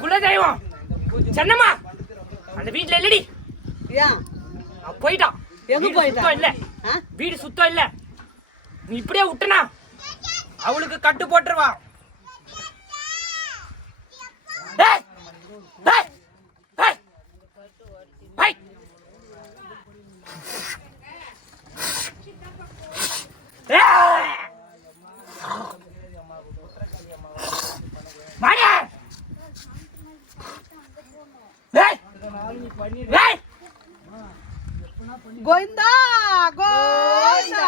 குலதெய்வம் சென்னம்மா அந்த வீட்டுல இல்லடி. போயிட்டான். சுத்தம் இல்ல, வீடு சுத்தம் இல்ல. நீ இப்படியே விட்டனா அவளுக்கு கட்டு போட்டுருவா. கோவிந்தா கோவிந்தா